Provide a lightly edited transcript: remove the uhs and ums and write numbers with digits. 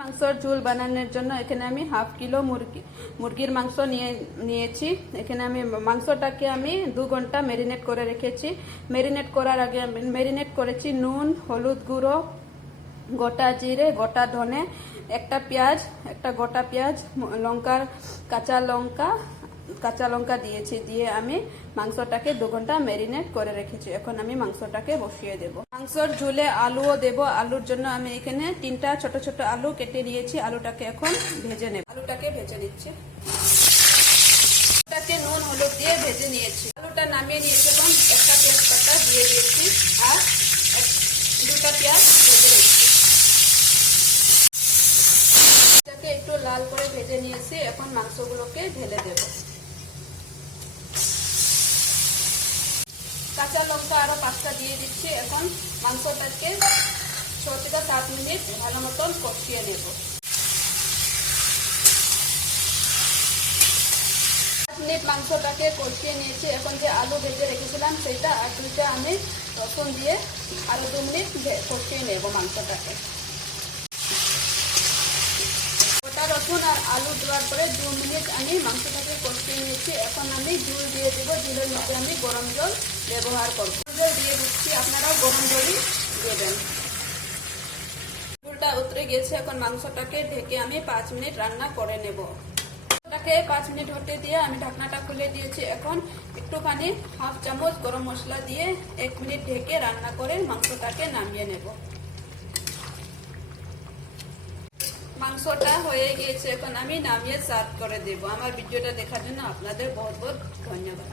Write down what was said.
মাংসর ঝোল বানানোর জন্য এখানে আমি হাফ কিলো মুরগির মাংস নিয়েছি। এখানে আমি মাংসটাকে আমি 2 ঘন্টা ম্যারিনেট করে রেখেছি। ম্যারিনেট করার আগে ম্যারিনেট করেছি নুন, হলুদ গুঁড়ো, গোটা জিরে, গোটা ধনে, একটা গোটা পেঁয়াজ, কাঁচা লঙ্কা দিয়েছি। দিয়ে আমি মাংসটাকে 2 ঘন্টা ম্যারিনেট করে রেখেছি। এখন আমি মাংসটাকে বসিয়ে দেব। মাংসর ঝোলে আলুও দেব। আলুর জন্য আমি এখানে 3টা ছোট ছোট আলু কেটে নিয়েছি। আলুটাকে এখন ভেজে নেব। আলুটাকে ভেজে নিচ্ছি। আলুটাকে নুন হলুদ দিয়ে ভেজে নিয়েছি। আলুটা নামিয়ে নিয়েছি। এখন একটা তেজপাতা দিয়ে দিয়েছি আর 2টা পেঁয়াজ ভেজে নিচ্ছি। এটাকে একটু লাল করে ভেজে নিয়েছি। এখন মাংসগুলোকে ঢেলে দেব। কাঁচা লঙ্কা আরো 5টা দিয়ে দিচ্ছি। এখন মাংসটাকে 6 থেকে 7 মিনিট ভালো মতন কষিয়ে নেব। 5 মিনিট মাংসটাকে কষিয়ে নিয়েছি। এখন যে আলু ভেজে রেখেছিলাম সেটা আর 2টা আমি রসুন দিয়ে আরো 2 মিনিট কষিয়ে নেব মাংসটাকে। গোটা রসুন আর আলু দেওয়ার পরে 2 মিনিট আমি মাংসটাকে কষিয়ে নিয়েছি। এখন আমি ঝোল দিয়ে দেবো। ঝোলের মধ্যে আমি গরম জল ব্যবহার করব। জল দিয়ে দিচ্ছি, আপনারাও গরম জলই দেবেন। ঝোলটা উতরে গেছে। এখন মাংসটাকে ঢেকে আমি 5 মিনিট রান্না করে নেব। মাংসটাকে 5 মিনিট হতে দিয়ে আমি ঢাকনাটা খুলে দিয়েছি। এখন একটুখানি হাফ চামচ গরম মশলা দিয়ে 1 মিনিট ঢেকে রান্না করে মাংসটাকে নামিয়ে নেব। মাংসটা হয়ে গিয়েছে। এখন আমি নামিয়ে সার্ভ করে দেব। আমার ভিডিওটা দেখার জন্য আপনাদের বহুত বহুত ধন্যবাদ।